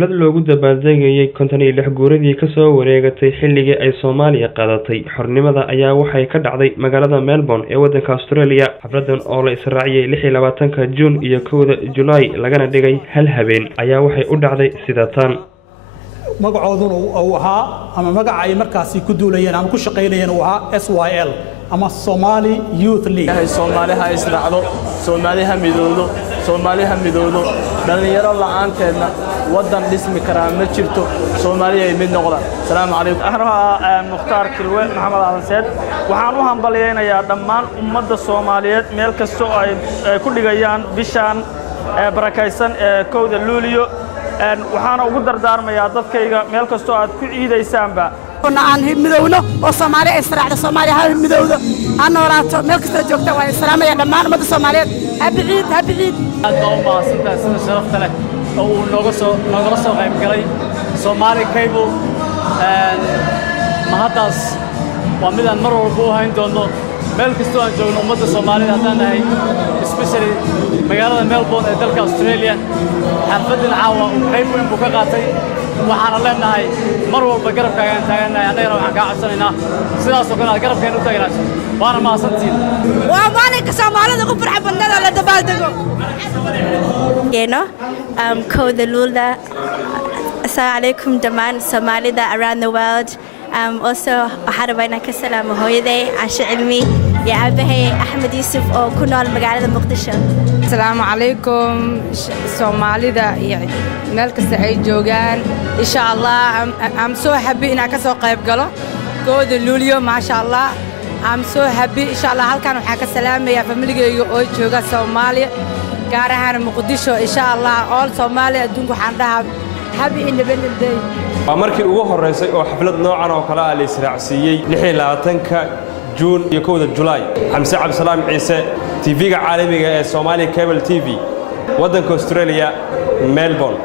xaflad loogu dabaaldegayay 56 guuradii ka soo wareegatay xilligii ay Soomaaliya qaadatay xornimada ayaa waxay ka dhacday magaalada Melbourne ee waddanka Australia. xafladan oo la israaciyay 26 June iyo 1 July lagana dhigay hal habeen ayaa waxay u dhacday sida tan. magacooduna uu ahaa ama magaca ay markaasi ku duulayeen ama ku shaqeynayeen uu ahaa SYL ama Somali Youth League. Soomaaliha israacdo, Soomaaliha midowdo, dhalinyaro la'aanteedna wadan dhismi kara ma jirto. Soomaaliya ay mid noqdaan. Assalaamu calaykum. Ahna Mukhtaar Kilwe Maxamed Aadanseed waxaan u hambalyeeynayaa dhammaan ummadda Soomaaliyeed meel kasta oo ay ku dhigayaan bishan barakaysan ee 1 Luulyo. waxaan ugu dardaarmayaa dadkayga meel kasta oo aad ku ciidaysaanba aan midowno oo Soomaaliya israacdo Soomaaliya ha midowdo aan noolaato meel kasta joogta waa islaamaya dhammaan ummadda Soomaaliyeed happy Eid aad baa u mahadsantahay sida sharafta leh oo uu nogala soo qayb galay Somali Cable mahadaas waa mid aan mar walba u hayn doono meel kasta oo aan joogno ummadda Soomaaliyeed haddaan nahay especially magaalada Melbourne ee dalka Australia. xafladdan caawa qayb weyn buu ka qaatay waxaana leenahay mar walba garabkaagaan taaganahay annagana waxaan kaa codsanaynaa sidaas oo kale aad garabkeen u taagnaato waana mahadsantiin. waa maalinka Soomaalida ugu farxad badnada la dabaaldego Kowda Luulyo. Assalamu alaikum dhammaan Soomaalida around the world. Also waxaan rabaa inaan ka salaamo hooyaday Caasho Cilmi iyo aabahay Axmed Yuusuf oo ku nool magaalada Muqdisho. Assalamu alaikum Soomaalida iyo meel kasta ay joogaan. Insha Allah I'm so happy inaan ka soo qayb galo Kowda Luulyo masha Allah. I'm so happy insha Allah halkan waxaan ka salaamayaa familigayga oo jooga Soomaaliya gaar ahaan Muqdisho. Insha Allah all Soomaaliya adduunka waxaan dhahaa happy Independence Day. waa markii ugu horeysay oo xaflad noocan oo kale ah la israacsiiyay 26 June iyo 1 July. Xamse Cabdisalaam Ciise TV-ga caalamiga ee Somali Cable TV waddanka Australia Melbourne.